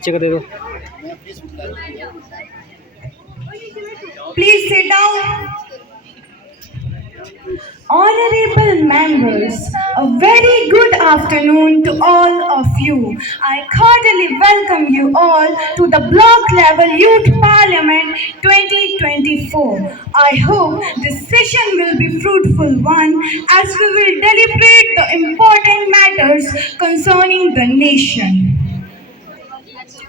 बच्चे को दे दो। Please sit down. Honorable members, a very good afternoon to all of you. I cordially welcome you all to the Block Level Youth Parliament 2024. I hope this session will be fruitful one as we will deliberate the important matters concerning the nation.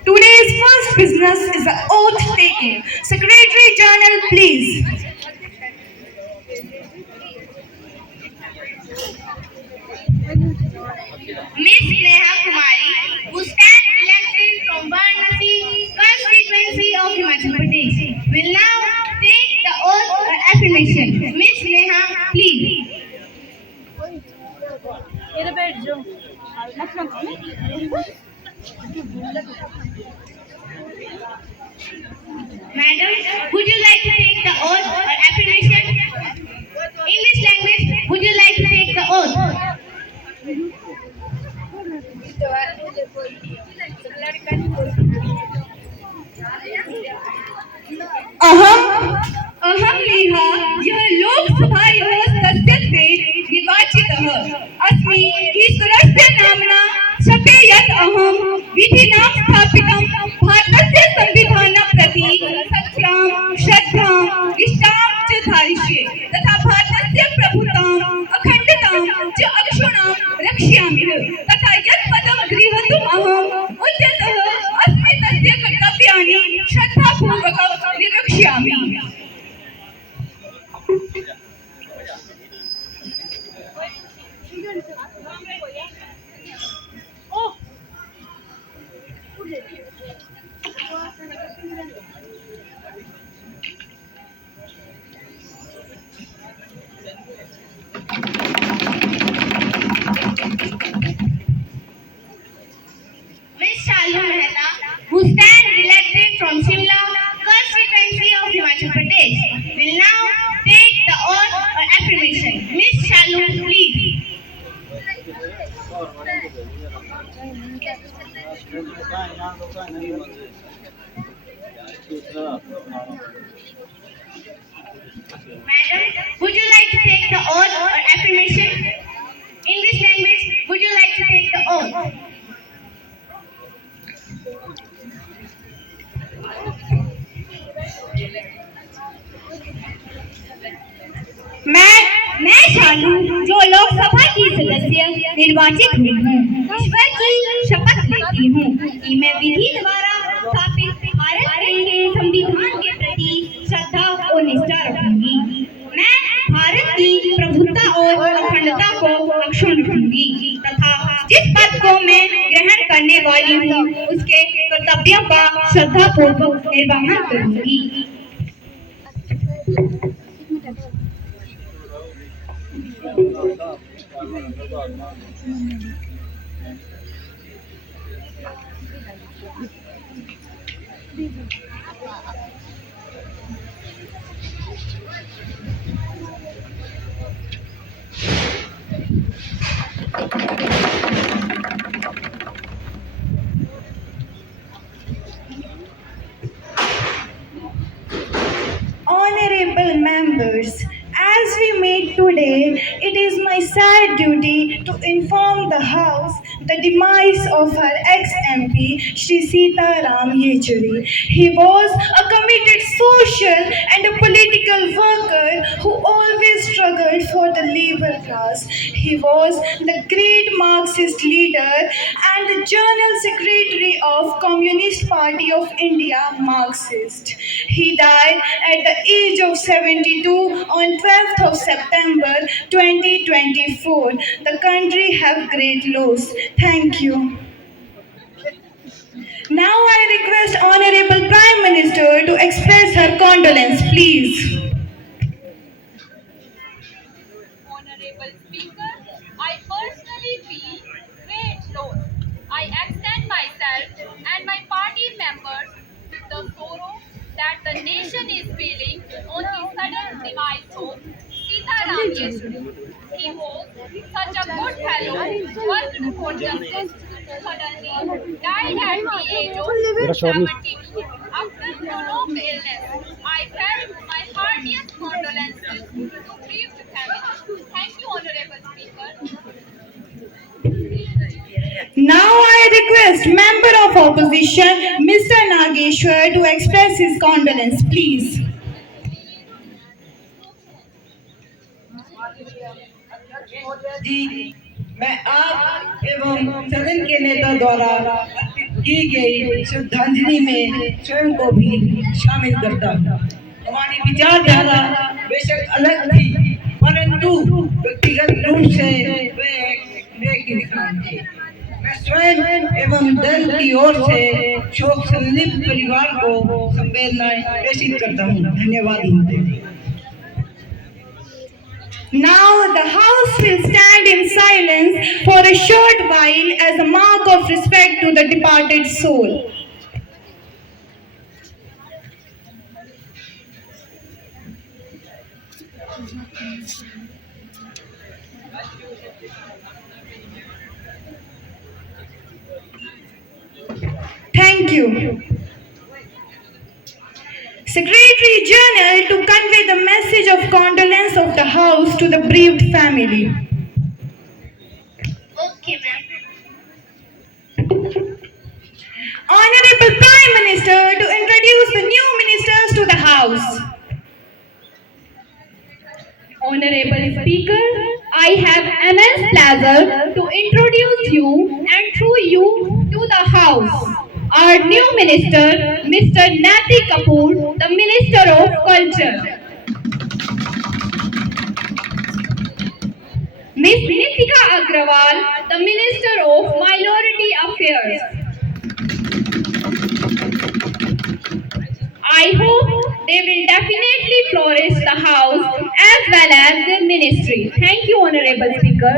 Today's first business is the oath taking. Secretary General, please. Miss Neha Kumari, who stands elected from Varanasi constituency of Himachal Pradesh, will now take the oath or affirmation. Miss Neha, please. Madam, would you like to take the oath or affirmation? English language, would you like to take the oath? अहम नेहा यह लोकसभा सदस्य निर्वाचितः अस्मि ईश्वरस्य नाम्ना शपयत् अहं विधिना स्थापितं भारतस्य संविधानं प्रति सत्यां श्रद्धां निष्ठां च धारयिष्ये तथा भारतस्य प्रभुताम् अखण्डतां च अक्षुण्णां रक्षयामि तथा यत् पदं गृहीतुम् अहम् उद्यतः अस्मि तस्य कर्तव्यानि श्रद्धापूर्वकं निर्वक्ष्यामि। Miss Shalu Mehta, who stands elected from Shimla constituency of Himachal Pradesh, will now take the oath or affirmation. Miss Shalu, please. Madam, would you like to take the oath or affirmation? English language, would you like to take the oath? मैं शालू जो लोकसभा की सदस्य निर्वाचित हुई हूँ ईश्वर की शपथ लेती हूँ कि मैं विधि द्वारा स्थापित भारत के संविधान के प्रति श्रद्धा और निष्ठा रखूंगी। मैं भारत की प्रभुता और अखंडता को अक्षुण्ण रखूंगी तथा जिस पद को मैं ग्रहण करने वाली हूँ उसके कर्तव्यों का श्रद्धापूर्वक निर्वहन करूंगी। Honorable members, as we meet today, it is my sad duty to inform the House the demise of our ex-MP, Shri Sita Ram Yechuri. He was a committed social and a political worker who always struggled for the labor class. He was the great Marxist leader and the General Secretary of Communist Party of India, Marxist. He died at the age of 72 on 12th of September 2024. The country have great loss. Thank you. Now I request Honorable Prime Minister to express her condolence, please. Honorable Speaker, I personally feel great loss. I extend myself and my party members with the sorrow that the nation is feeling on the sudden demise of Sitaram Yechuri. He was such a good fellow, worked for justice suddenly died at the age of 72 after prolonged illness. I felt my heartiest condolences to bereaved family. Thank you, Honorable Speaker. Now I request Member of Opposition, Mr. Nageshwar, to express his condolence, please. जी, मैं आप एवं सदन के नेता द्वारा अर्पित की गई श्रद्धांजलि में स्वयं को भी शामिल करता हूँ। हमारी विचारधारा बेशक अलग थी, परंतु व्यक्तिगत रूप से वे एक ही इंसान थे। मैं स्वयं एवं दल की ओर से शोक संलिप्त परिवार को संवेदनाएं प्रेषित करता हूँ। धन्यवाद। Now the House will stand in silence for a short while as a mark of respect to the departed soul. Thank you. Secretary General to convey the message of condolence of the House to the bereaved family. Okay, ma'am. Honorable Prime Minister to introduce the new ministers to the House. Honorable Speaker, I have immense pleasure to introduce you and through you to the House. Our new minister, Mr. Nati Kapoor, the Minister of Culture. Ms. Nitika Agrawal, the Minister of Minority Affairs. I hope they will definitely flourish the House as well as their ministry. Thank you, Honorable Speaker.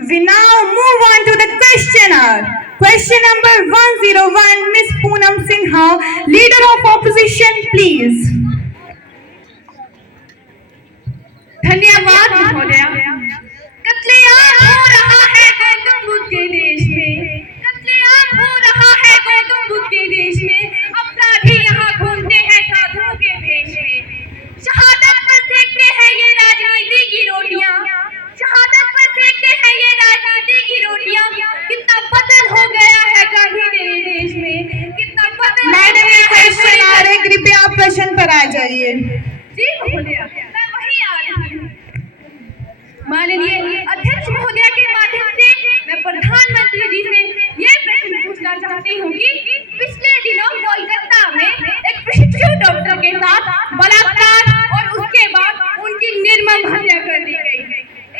We now move on to the question hour. Question number 101, Ms. Poonam Sinha, Leader of Opposition, please. धन्यवाद महोदया। कत्लेआम हो रहा है गौतम बुद्ध के देश में, कत्लेआम हो रहा है गौतम बुद्ध के देश में, अपराधी यहाँ घूमते हैं साधुओं के भेष में। शहादत पर सेकते हैं ये राजनीति की रोटियां, शहादत पर सेकते हैं ये राजनीति की रोटियां। कितना बदल हो गया है गांधी तेरे देश में, कितना बदल। मैडम ये क्वेश्चन आ रहे, कृपया आप प्रश्न पर आ जाइए। जी महोदया, मैं वही आ रही हूँ। माननीय अध्यक्ष महोदया के माध्यम से मैं प्रधानमंत्री जी से ये प्रश्न पूछना चाहती हूँ कि पिछले दिनों कोलकाता में एक प्रशिक्षु डॉक्टर के साथ बलात्कार और उसके बाद उनकी निर्मम हत्या कर दी गई।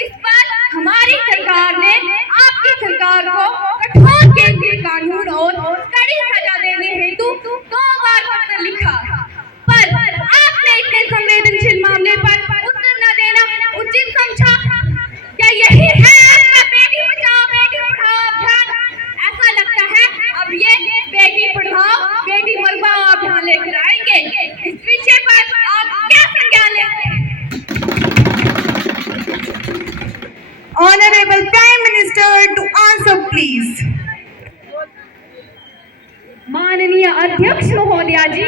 इस पर हमारी सरकार ने आपकी सरकार को कठोर केंद्रीय कानून और कड़ी सजा देने हेतु 2 बार पत्र लिखा, पर आपने इतने संवेदनशील मामले पर उत्तर न देना उचित समझा। क्या यही है आपका बेटी बचाओ बेटी पढ़ाओ अभियान? ऐसा लगता है अब ये बेटी पढ़ाओ बेटी मरवाओ अभियान लेकर आएंगे। इस विषय पर आप क्या संज्ञान लेते हैं? Honorable Prime Minister to answer, please. माननीय अध्यक्ष महोदया जी,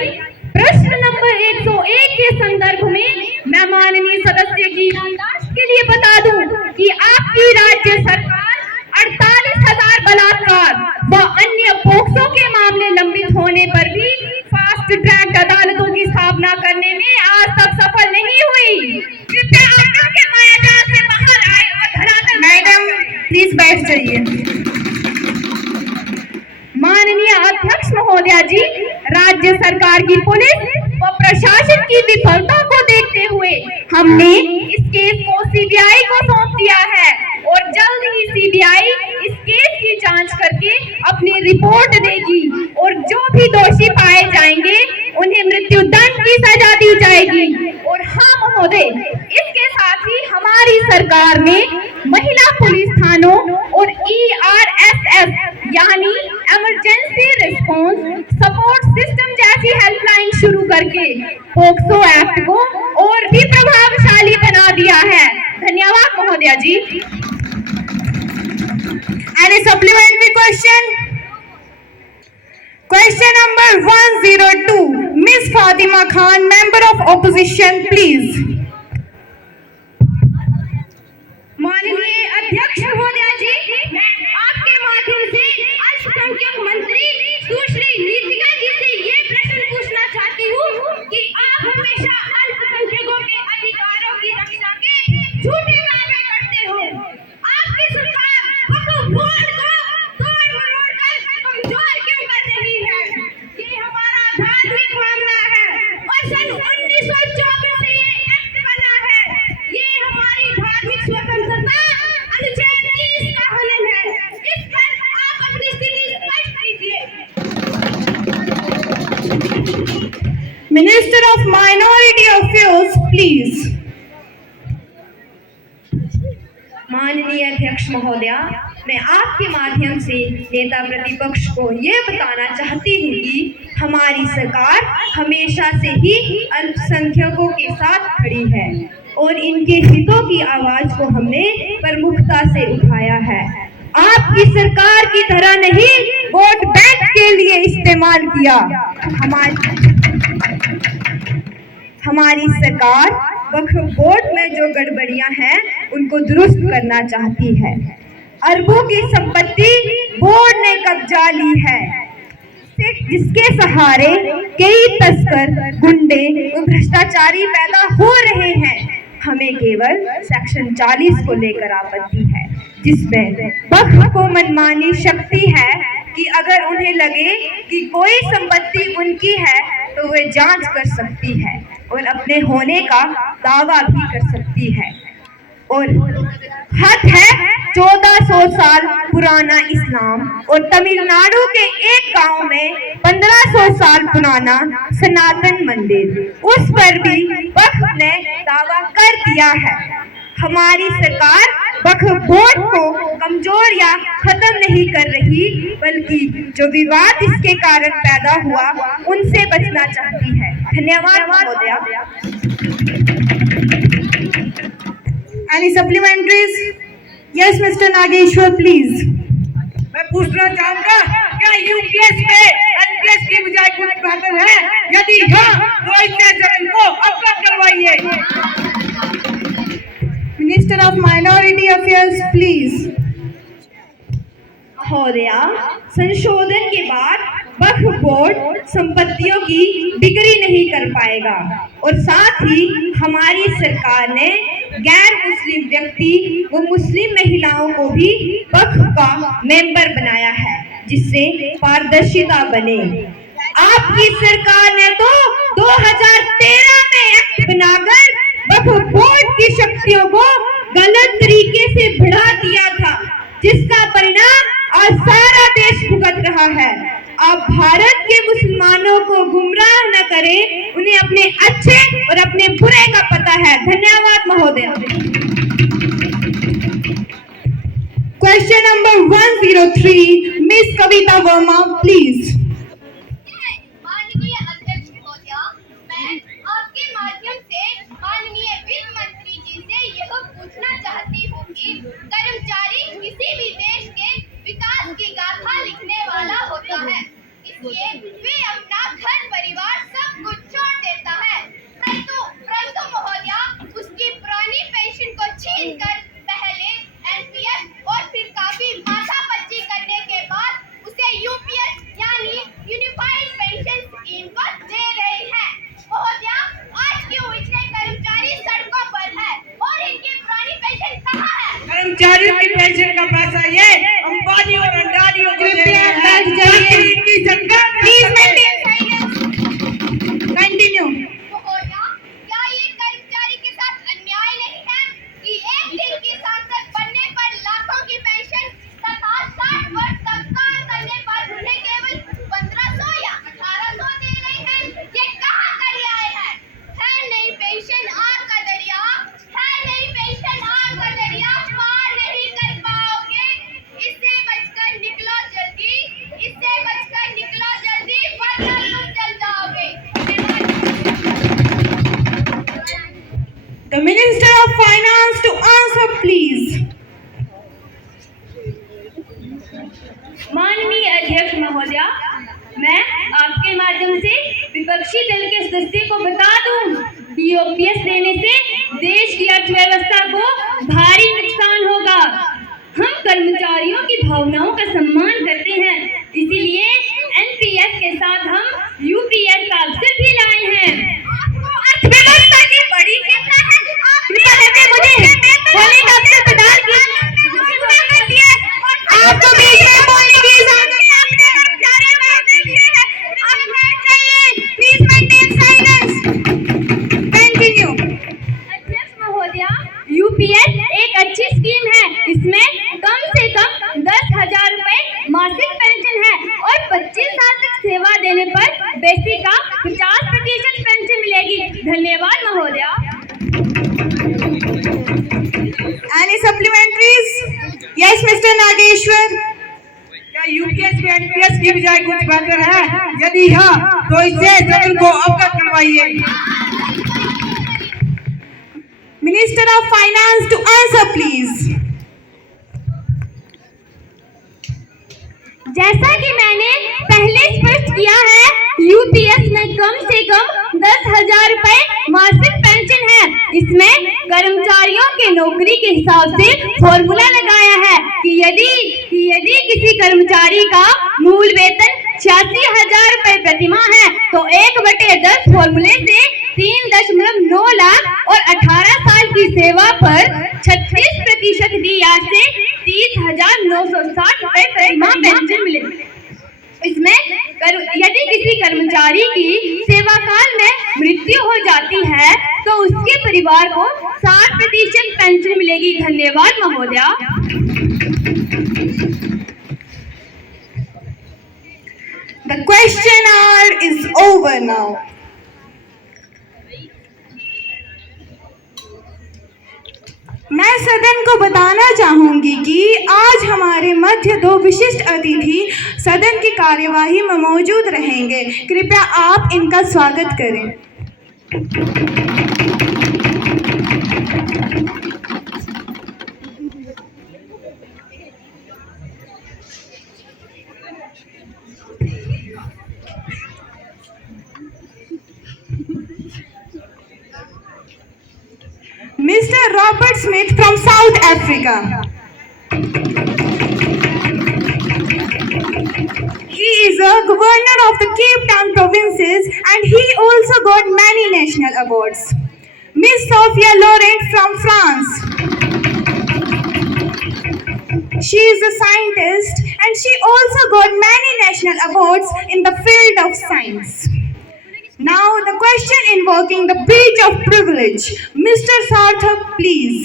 प्रश्न नंबर 101 के संदर्भ में मैं माननीय सदस्य की याददाश्त के लिए बता दूं कि आपकी राज्य सरकार 48,000 बलात्कार व अन्य पोक्सो के मामले लंबित होने पर भी फास्ट ट्रैक अदालतों की स्थापना करने में आज तक सफल नहीं हुई। कृपया आज्ञा के मायाजाल से बाहर आए और धरातल। मैडम प्लीज बैठ जाइए। माननीय अध्यक्ष महोदया जी, राज्य सरकार की पुलिस व प्रशासन की विफलता को देखते हुए हमने इस केस को सीबीआई को सौंप दिया है और जल्द ही सीबीआई इस केस की जांच करके अपनी रिपोर्ट देगी और जो भी दोषी पाए जाएंगे उन्हें मृत्युदंड की सजा दी जाएगी। और हाँ महोदय, इसके साथ ही हमारी सरकार ने महिला पुलिस थानों और ERSS यानी इमरजेंसी रिस्पांस सपोर्ट सिस्टम जैसी हेल्पलाइन शुरू करके पोक्सो एक्ट को और भी प्रभावशाली बना दिया है। धन्यवाद महोदया जी। Any supplementary question? Question number 102. Miss Fatima Khan, member of opposition, please. माननीय अध्यक्ष महोदया जी, मैं आपके माध्यम से अल्पसंख्यक मंत्री सुश्री नीतिका जी से ये प्रश्न पूछना चाहती हूँ कि आप हमेशा अल्पसंख्यकों के अधिकारों की रक्षा के झूठे दावे करते हो। आपकी सरकार वक्फ बोर्ड को तोड़ मरोड़ कर कमजोर क्यों कर रही है? ये हमारा धार्मिक मामला है और सन 1924 से ये एक्ट बना है। ये हमारी धार्मिक स्वतंत्रता अनुच्छेद 30 का हनन है। इस पर आप अपनी स्थिति स्पष्ट कीजिए। Minister of Minority Affairs, please. माननीय अध्यक्ष महोदया, मैं आपके माध्यम से नेता प्रतिपक्ष को ये बताना चाहती हूँ कि हमारी सरकार हमेशा से ही अल्पसंख्यकों के साथ खड़ी है और इनके हितों की आवाज को हमने प्रमुखता से उठाया है। आपकी सरकार की तरह नहीं वोट बैंक के लिए इस्तेमाल किया। हमारी सरकार वक्फ बोर्ड में जो गड़बड़ियां हैं उनको दुरुस्त करना चाहती है। अरबों की संपत्ति बोर्ड ने कब्जा ली है, जिसके सहारे कई तस्कर, गुंडे और भ्रष्टाचारी पैदा हो रहे हैं। हमें केवल सेक्शन 40 को लेकर आपत्ति है, जिसमें वक्फ को मनमानी शक्ति है कि अगर उन्हें लगे कि कोई संपत्ति उनकी है तो वे जांच कर सकती है और अपने होने का दावा भी कर सकती है। और हद है 1400 साल पुराना इस्लाम और तमिलनाडु के एक गांव में 1500 साल पुराना सनातन मंदिर, उस पर भी वक्फ ने दावा कर दिया है। हमारी सरकार वक्फ बोर्ड को कमजोर या खत्म नहीं कर रही, बल्कि जो विवाद इसके कारण पैदा हुआ उनसे बचना चाहती है। धन्यवाद महोदया। Any supplementaries? Yes, Mr. Nageshwar, please. मैं पूछना चाहूंगा, क्या यूपीएस में एनपीएस की बजाय कुछ बेहतर है? यदि हाँ, तो इस सदन को अवगत करवाइए। Minister of Minority Affairs, please. महोदया, संशोधन के बाद वक्फ बोर्ड संपत्तियों की बिक्री नहीं कर पाएगा और साथ ही हमारी सरकार ने गैर मुस्लिम व्यक्ति व मुस्लिम महिलाओं को भी वक्फ का मेंबर बनाया है, जिससे पारदर्शिता बने। आपकी सरकार ने तो 2013 में एक्ट बनाकर वक्फ बोर्ड की शक्तियों को गलत तरीके से बढ़ा दिया था, जिसका परिणाम आज सारा देश भुगत रहा है। आप भारत के मुसलमानों को गुमराह न करें, उन्हें अपने अच्छे और अपने बुरे का पता है। धन्यवाद महोदया। Question number 103, Miss Kavita Verma, please. माननीय अध्यक्ष महोदया, मैं आपके माध्यम से माननीय वित्त मंत्री जी से यह पूछना चाहती हूँ कि कर्मचारी किसी भी देश के विकास की गाथा लिखने वाला होता है, इसलिए वे अपना घर परिवार सब कुछ छोड़ देता है, परंतु महोदया उसकी पुरानी पेंशन को छीनकर पहले एनपीएस और फिर काफी माथापच्ची करने के बाद उसे यूपीएस यानी यूनिफाइड पेंशन स्कीम को दे रही है। महोदया, आज क्यों इतने कर्मचारी सड़कों पर है और इनकी पुरानी पेंशन कहाँ है? कर्मचारियों की पेंशन का पैसा ये अंबानी और अंडानियों को दे रहा है। इनकी सरकार Please maintain silence. Continue. महोदया, क्या ये कर्मचारी के साथ अन्याय नहीं है कि एक दिन की सांसद बनने पर लाखों की पेंशन तथा 60 वर्ष तक काम करने पर उन्हें केवल 1500 या 1800 दे रही है? ये कहाँ का न्याय है? है नहीं पेंशन आग का दरिया, है नहीं पेंशन आग का दरिया, पार नहीं कर पाओगे। इससे बचकर निकलो जल्दी, इससे बचकर निकलो जल्दी, वरना तुम जल जाओगे। The Minister of Finance to answer, please. महोदया, मैं आपके माध्यम से विपक्षी दल के सदस्य को बता दूं कि यूपीएस देने से देश की अर्थव्यवस्था को भारी नुकसान होगा। हम कर्मचारियों की भावनाओं का सम्मान करते हैं, इसीलिए एनपीएस के साथ हम यूपीएस का अवसर भी लाए हैं। अर्थव्यवस्था की बड़ी चिंता है। कृपया करके मुझे बोलने का अवसर प्रदान कीजिए। आपको बीच में बोलने की इजाजत नहीं। आपने कर्मचारियों को आदेश दिए हैं। आप बैठ जाइए। Please maintain silence. कंटिन्यू। अध्यक्ष महोदया, यूपीएस एक अच्छी स्कीम है। इसमें कम से कम 10,000 रुपए मासिक पेंशन है और 25 साल तक सेवा देने पर बेसिक का 50% पेंशन मिलेगी। धन्यवाद महोदया। Any supplementaries? Yes, Mr. Nageshwar. क्या यूपीएस में एनपीएस की बजाय कुछ बेहतर है? यदि हाँ, तो इससे सदन को अवगत करवाइए। Minister of Finance to answer, please. जैसा कि मैंने पहले स्पष्ट किया है, यूपीएस में कम से कम 10,000 रुपए मासिक पेंशन है। इसमें कर्मचारियों के नौकरी के हिसाब से फॉर्मूला लगाया है कि यदि किसी कर्मचारी का मूल वेतन 86,000 रुपए प्रतिमाह है तो 1/10 फॉर्मूले से 3.9 लाख और 18 साल की सेवा पर 36% रियायत से 30,960 रुपए प्रतिमाह पेंशन मिलेगी। इसमें यदि किसी कर्मचारी की सेवा काल में मृत्यु हो जाती है तो उसके परिवार को 60% पेंशन मिलेगी। धन्यवाद महोदया। The question hour is over now. मैं सदन को बताना चाहूंगी कि आज हमारे मध्य 2 विशिष्ट अतिथि सदन की कार्यवाही में मौजूद रहेंगे। कृपया आप इनका स्वागत करें। Mr. Robert Smith from South Africa. He is a governor of the Cape Town provinces and he also got many national awards. Miss Sophia Laurent from France. She is a scientist and she also got many national awards in the field of science. Now the question invoking the breach of privilege. Mr. Sarthak, please.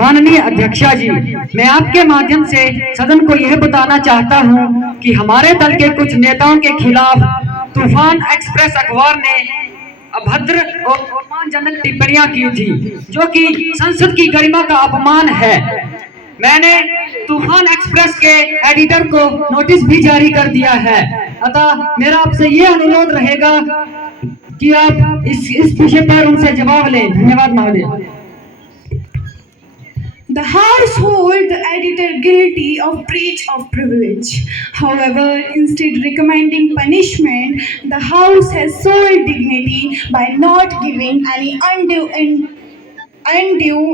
माननीय अध्यक्षा जी, मैं आपके माध्यम से सदन को यह बताना चाहता हूं कि हमारे दल के कुछ नेताओं के खिलाफ तूफान एक्सप्रेस अखबार ने अभद्र और अपमानजनक टिप्पणियां की थी, जो कि संसद की गरिमा का अपमान है। मैंने तूफान एक्सप्रेस के एडिटर को नोटिस भी जारी कर दिया है। अतः मेरा आपसे ये अनुरोध रहेगा कि आप इस विषय पर उनसे जवाब लें। धन्यवाद महोदय। The House hold the editor guilty of breach of privilege. However, instead recommending punishment, the House has soiled dignity by not giving any undue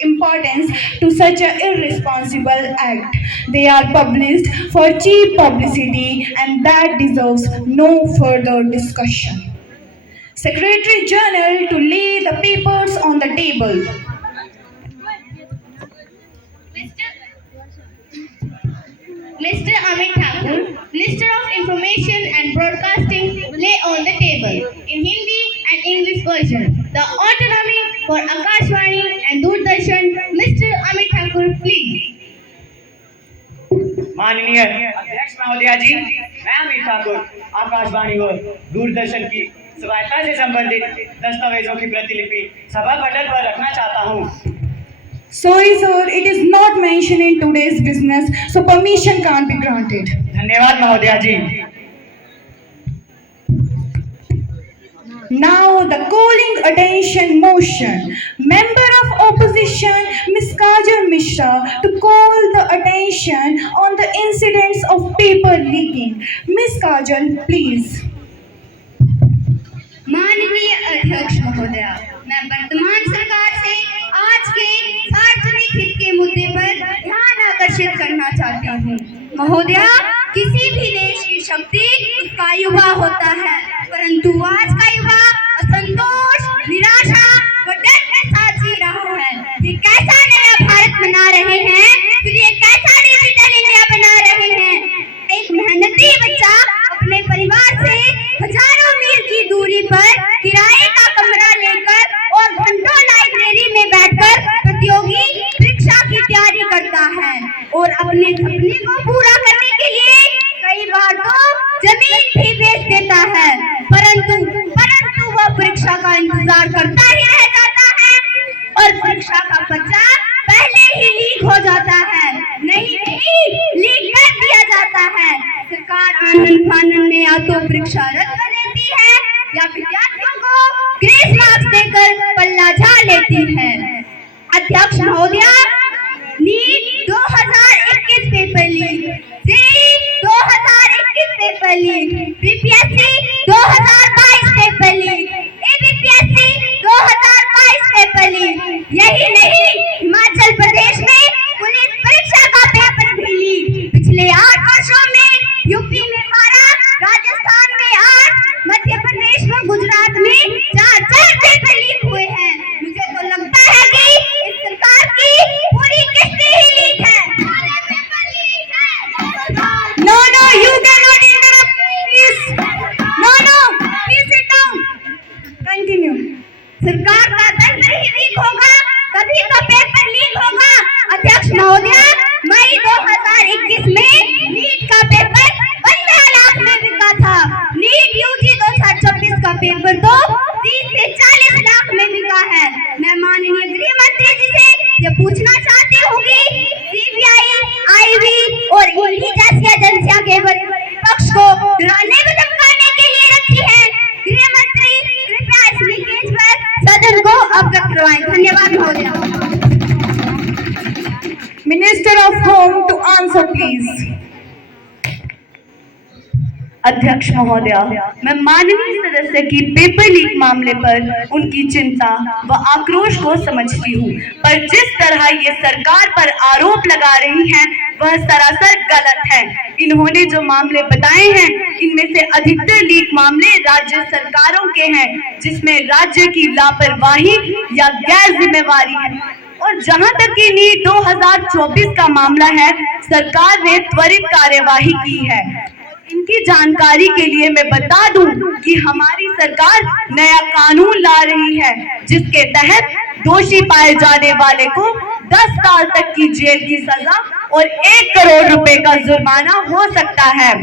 importance to such an irresponsible act. They are published for cheap publicity and that deserves no further discussion. Secretary General to lay the papers on the table. Mr. Amit Thakur, Minister of Information and Broadcasting, lay on the table in Hindi and English version the autonomy for Akashvani and Doordarshan. Mr. Amit Thakur, please. माननीय अध्यक्ष महोदया जी, मैं अमित ठाकुर आकाशवाणी और दूरदर्शन की स्वायत्ता से संबंधित दस्तावेजों की प्रतिलिपि सभा पटल पर रखना चाहता हूँ। Sorry sir, it is not mentioned in today's business, so permission can't be granted. धन्यवाद महोदया जी। Now the calling attention motion. Member of opposition Ms. Kajal Mishra to call the attention on the incidents of paper leaking. Ms. Kajal, please. माननीय अध्यक्ष महोदया, मैं वर्तमान सरकार से आज के सार्वजनिक हित के मुद्दे पर ध्यान आकर्षित करना चाहती हूँ। महोदया, किसी भी देश की शक्ति उसका युवा होता है, परंतु आज का युवा असंतोष, निराशा व डर के साथ जी रहा है। ये कैसा नया भारत बना रहे हैं, फिर ये कैसा डिजिटल इंडिया बना रहे हैं। एक मेहनती बच्चा अपने परिवार से हजारों मील की दूरी पर किराए का कमरा लेकर और घंटों लाइब्रेरी में बैठकर प्रतियोगी परीक्षा की तैयारी करता है और अपने सपने को पूरा करने के लिए कई बार तो जमीन भी बेच देता है, परंतु वह परीक्षा का इंतजार करता ही रह जाता है और परीक्षा का पर्चा पहले ही लीक हो जाता है। नहीं, लीक कर दिया जाता है। सरकार आनंद फानन में या तो परीक्षा रद्द कर देती है या विद्यार्थियों को ग्रेस मार्क्स देकर पल्ला झाड़ लेती है। अध्यक्ष महोदया, NEET 2021 paper leak, JEE 2021 paper leak, BPSC 2022 paper leak, ABPSC 2022 paper leak. यही नहीं, हिमाचल प्रदेश में पुलिस परीक्षा का पेपर भी लीक। पिछले 8 वर्षों में यूपी में 12, राजस्थान में 8, मध्य प्रदेश में, गुजरात में 4 पेपर लीक हुए हैं। मुझे तो लगता है कि इस सरकार की पूरी किस्ती ही लीक है। No, you cannot interrupt, please. No, please sit down. Continue. सरकार का तंत्र ही लीक होगा, तभी तो पेपर लीक होगा। अध्यक्ष महोदया, मई 2021 में नीट का पेपर 15 लाख में बिका था। नीट यूजी 2024 का पेपर तो 30 से 40 लाख में बिका है। मैं माननीय गृह मंत्री जी से ये पूछना चाहती हूँ कि सीबीआई, आईबी और ईडी जैसी एजेंसियां केवल पक्ष को डराने व धमकाने के लिए रखी है। गृह मंत्री कृपया इस लीकेज पर सदन को अवगत करवाएं। धन्यवाद महोदया। Minister of Home to answer, please. अध्यक्ष महोदया, मैं माननीय सदस्य की पेपर लीक मामले पर उनकी चिंता व आक्रोश को समझती हूँ, पर जिस तरह ये सरकार पर आरोप लगा रही हैं वह सरासर गलत है। इन्होंने जो मामले बताए हैं, इनमें से अधिकतर लीक मामले राज्य सरकारों के हैं, जिसमें राज्य की लापरवाही या गैर जिम्मेवारी है। और जहां तक कि नीट 2024 का मामला है, सरकार ने त्वरित कार्यवाही की है। इनकी जानकारी के लिए मैं बता दूं कि हमारी सरकार नया कानून ला रही है, जिसके तहत दोषी पाए जाने वाले को 10 साल तक की जेल की सजा और 1 करोड़ रुपए का जुर्माना हो सकता है।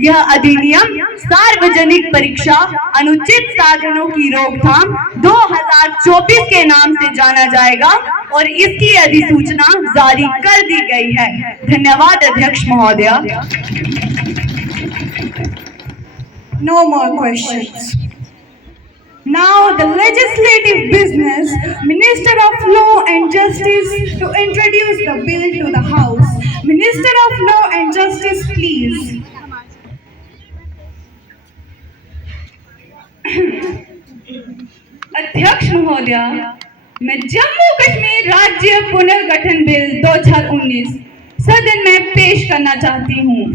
यह अधिनियम सार्वजनिक परीक्षा अनुचित साधनों की रोकथाम 2024 के नाम से जाना जाएगा और इसकी अधिसूचना जारी कर दी गई है। धन्यवाद अध्यक्ष महोदया। No more questions. Now the legislative business, Minister of Law and Justice to introduce the bill to the House. Minister of Law and Justice, please. अध्यक्ष महोदया, मैं जम्मू कश्मीर राज्य पुनर्गठन बिल 2019 सदन में पेश करना चाहती हूँ,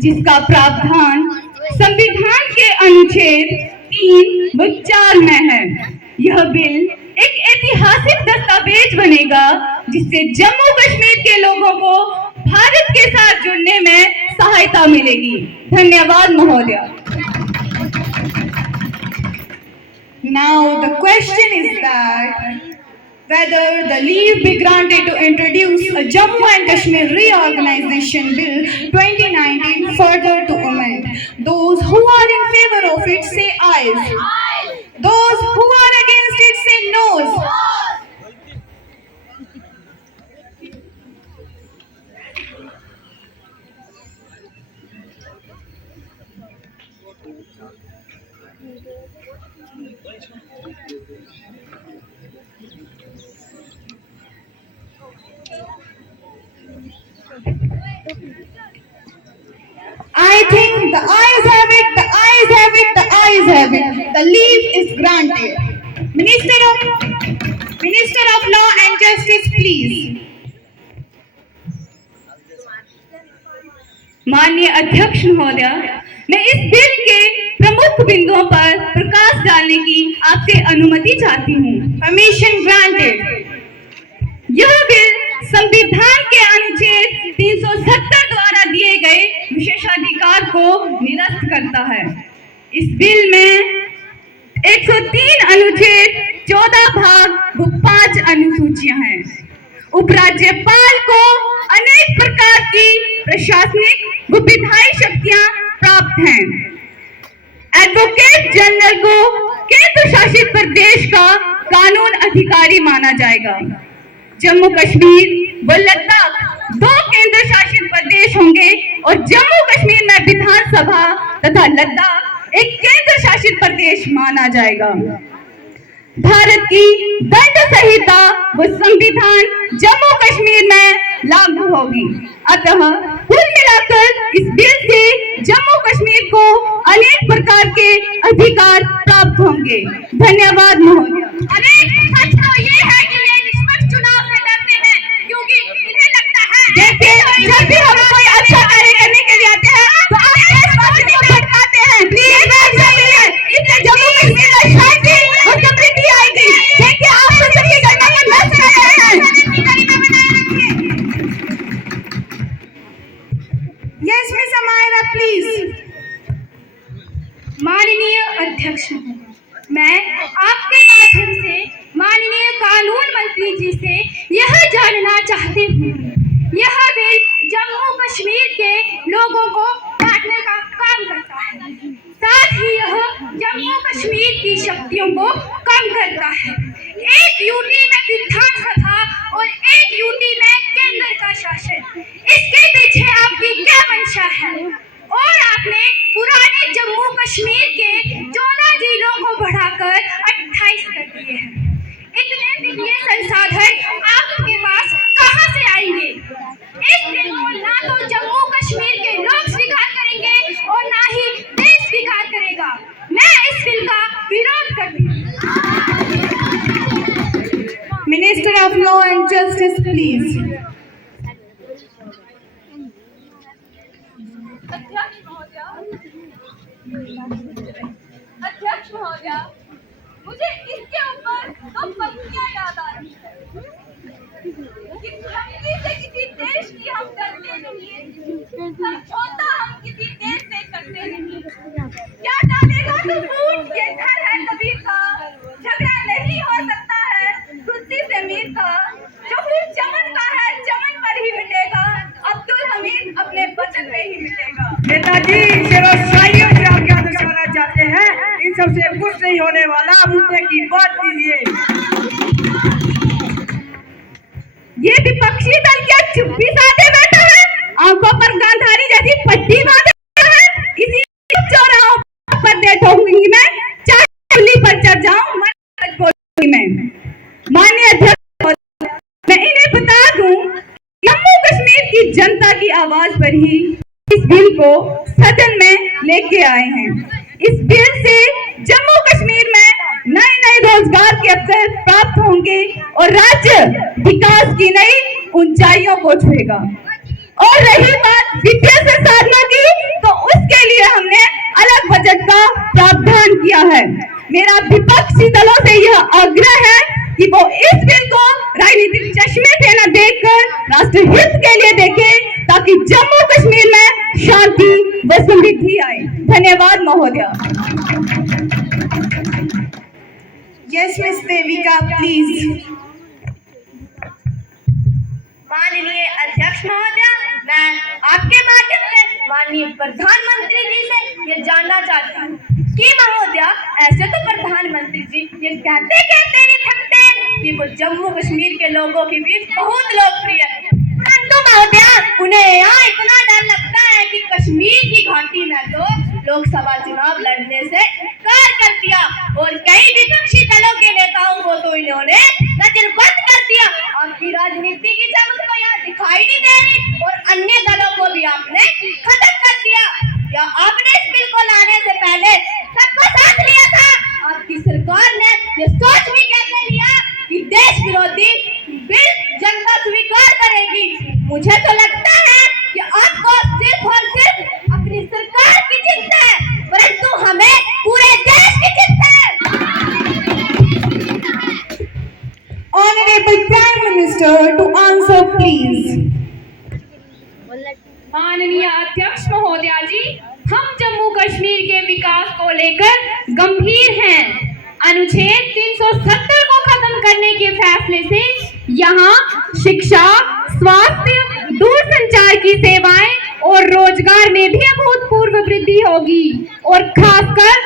जिसका प्रावधान संविधान के अनुच्छेद 3 व 4 में है। यह बिल एक ऐतिहासिक दस्तावेज बनेगा, जिससे जम्मू कश्मीर के लोगों को भारत के साथ जुड़ने में सहायता मिलेगी। धन्यवाद महोदया। Now the question is that whether the leave be granted to introduce a Jammu and Kashmir Reorganization Bill 2019 further to amend. Those who are in favor of it say ayes. Those who are against it say noes. I think the ayes have it, the ayes have it, the ayes have it. The leave is granted. Minister of Law and Justice, please. माननीय अध्यक्ष महोदया, मैं इस bill के प्रमुख बिंदुओं पर प्रकाश डालने की आपसे अनुमति चाहती हूँ। Permission granted. यह बिल संविधान के अनुच्छेद 370 द्वारा दिए गए विशेषाधिकार को निरस्त करता है। इस बिल में 103 अनुच्छेद 14 भाग व 5 अनुसूचियां हैं। उपराज्यपाल को अनेक प्रकार की प्रशासनिक व विधायी शक्तियां प्राप्त हैं। एडवोकेट जनरल को केंद्र शासित प्रदेश का कानून अधिकारी माना जाएगा। जम्मू कश्मीर व लद्दाख 2 केंद्र शासित प्रदेश होंगे और जम्मू कश्मीर में विधानसभा तथा लद्दाख एक केंद्र शासित प्रदेश माना जाएगा। भारत की दंड संहिता व संविधान जम्मू कश्मीर में लागू होगी। अतः कुल मिलाकर इस बिल से जम्मू कश्मीर को अनेक प्रकार के अधिकार प्राप्त होंगे। धन्यवाद महोदय। अरे सच तो ये है कि ये निष्पक्ष चुनाव से डरते हैं, क्योंकि इन्हें लगता है देखिए, जब भी हम कोई अच्छा कार्य करने के लिए आते हैं तो आप देशवासियों को भटकाते हैं। प्लीज इससे जम्मू कश्मीर में शांति और समृद्धि आएगी। देखिए, आप संसद की गणना को नष्ट कर रहे हैं। Yes miss Amaira, please. माननीय अध्यक्ष, मैं आपके माध्यम से माननीय कानून मंत्री जी से यह जानना चाहती हूँ, यह बिल जम्मू कश्मीर के लोगों को बांटने का काम करता है, साथ ही यह जम्मू कश्मीर की शक्तियों को कम करता है। एक यूटी में विधानसभा और एक यूटी में केंद्र का शासन, इसके पीछे आपकी क्या मंशा है? और आपने पुराने जम्मू कश्मीर के 14 जिलों को बढ़ाकर 28 कर दिए हैं। इतने वित्तीय संसाधन आपके पास कहां से आएंगे? इस बिल को ना तो जम्मू कश्मीर के लोग स्वीकार करेंगे और ना ही देश स्वीकार करेगा। मैं इस बिल का विरोध करती हूँ। Minister of law and justice, please. अध्यक्ष महोदया, मुझे इसके ऊपर 2 पंक्तियां याद आ रही है कि धमकी से किसी देश की हम डरते नहीं, समझौता हम किसी देश से करते नहीं। क्या डालेगा तू फूट, ये घर है कबीर का, झगड़ा नहीं हो सकता है कुर्सी से मीर का। जो फिर चमन का है चमन पर ही मिटेगा, अब्दुल हमीद अपने वचन पे ही मिटेगा। नेताजी व्यवसायियों से आप क्या दर्शाना चाहते हैं? इन सबसे कुछ नहीं होने वाला, मुद्दे की बात कीजिए। ये विपक्षी दल क्या चुप्पी साधे बैठा है? आंखों पर गांधारी जैसी पट्टी बांधे है। इसी चौराहों पर बैठूंगी मैं, चाहे पुली पर चढ़ जाऊं, मैं। माननीय अध्यक्ष, मैं इन्हें बता दूं, जम्मू कश्मीर की जनता की आवाज पर ही इस बिल को सदन में लेके आए हैं। इस बिल से जम्मू कश्मीर में नए रोजगार के अवसर प्राप्त होंगे और राज्य विकास की नई ऊंचाइयों को छुएगा। और रही बात वित्तीय संसाधनों की, तो उसके लिए हमने अलग बजट का प्रावधान किया है। मेरा विपक्षी दलों से यह आग्रह है कि वो इस बिल को राजनीतिक चश्मे से न देखकर राष्ट्रहित के लिए देखें, ताकि जम्मू कश्मीर में शांति व समृद्धि आए। धन्यवाद महोदया। Yes miss Devika, please. माननीय अध्यक्ष महोदया, मैं आपके माध्यम से माननीय प्रधानमंत्री जी से ये जानना चाहती हूँ कि महोदया, ऐसे तो प्रधानमंत्री जी ये कहते नहीं थकते कि वो जम्मू कश्मीर के लोगों के बीच बहुत लोकप्रिय है, परंतु महोदया उन्हें यहाँ इतना डर लगता है कि कश्मीर की घाटी में तो लोकसभा चुनाव लड़ने से इनकार दिया और कई विपक्षी दलों के नेताओं को तो इन्होंने नजरबंद कर दिया। आपकी राजनीति की चमक तो यहाँ दिखाई नहीं दे रही और अन्य दलों को भी आपने खत्म कर दिया। या आपने इस बिल को लाने से पहले सबको साथ लिया था? आपकी सरकार ने ये सोच भी कैसे लिया कि देश विरोधी बिल जनता स्वीकार करेगी? मुझे तो लगता है कि आपको सिर्फ और सिर्फ अपनी सरकार की चिंता है, परंतु हमें पूरे देश की चिंता है। Honorable Prime Minister to answer please. माननीय अध्यक्ष महोदया जी, हम जम्मू कश्मीर के विकास को लेकर गंभीर हैं। अनुच्छेद 370 को खत्म करने के फैसले से यहाँ शिक्षा, स्वास्थ्य, दूरसंचार की सेवाएं और रोजगार में भी अभूतपूर्व वृद्धि होगी और खासकर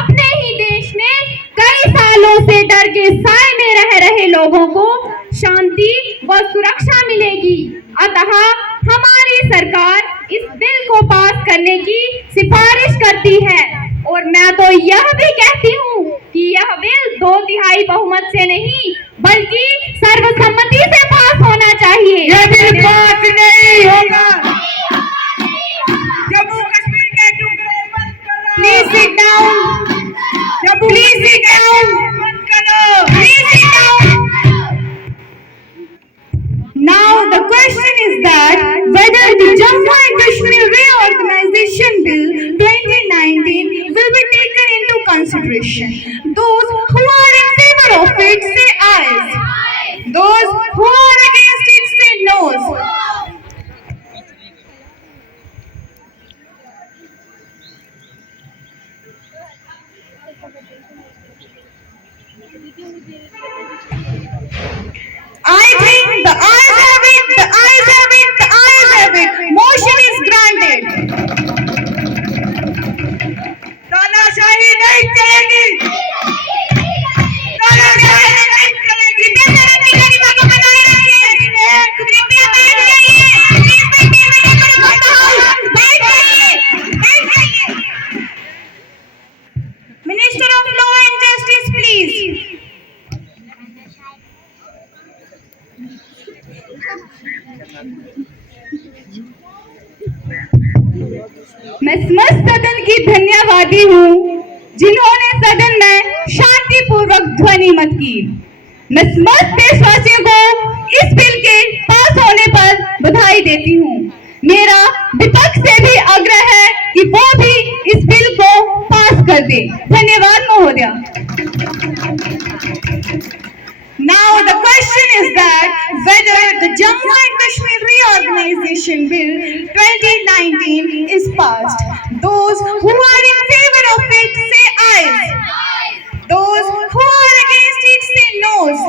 अपने ही देश में कई सालों से डर के साए में रह रहे लोगों को शांति व सुरक्षा मिलेगी। अतः हमारी सरकार इस बिल को पास करने की सिफारिश करती है और मैं तो यह भी कहती हूँ कि यह बिल 2/3 बहुमत से नहीं बल्कि सर्वसम्मति से पास होना चाहिए। ये बिल पास नहीं होगा। जम्मू कश्मीर के टुकड़े मत करो। Please sit down. Please sit down. मत करो। Please sit down. Now the question is that whether the Jammu and Kashmir Reorganization Bill 2019 will be taken into consideration. Those who are in favor of it say ayes. Those who are against it say noes. I think the ayes have it, the ayes have it, the ayes have it. Motion is granted. तानाशाही नहीं चलेगी। तानाशाही नहीं चलेगी। गरिमा को बनाए रखिए। कृपया बैठ जाइए। प्लीज बैठिए। बैठ जाइए। बैठ जाइए। Minister of Law and Justice, please. मैं समस्त सदन की धन्यवादी हूँ जिन्होंने सदन में शांतिपूर्वक ध्वनि मत की। मैं समस्त देशवासियों को इस बिल के पास होने पर बधाई देती हूँ। मेरा विपक्ष से भी आग्रह है कि वो भी इस बिल को पास कर दे। धन्यवाद महोदया। Now the question is that whether the Jammu and Kashmir Reorganization Bill 2019 is passed. Those who are in favor of it say ayes. Those who are against it say noes.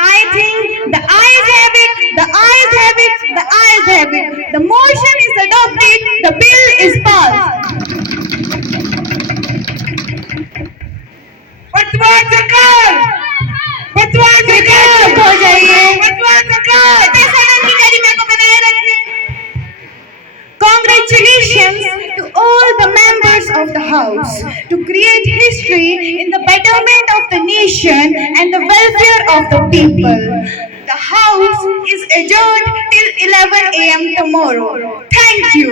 I think the ayes have it, the ayes have it, the ayes have it. The motion is adopted, the bill is passed. Patwa सरकार। पटवा सरकार। चुप हो जाइए। पटवा सरकार। सदन की गरिमा को बनाए रखिए। Congratulations to all the members of the House to create history in the betterment of the nation and the welfare of the people. The House is adjourned till 11 a.m. tomorrow. Thank you.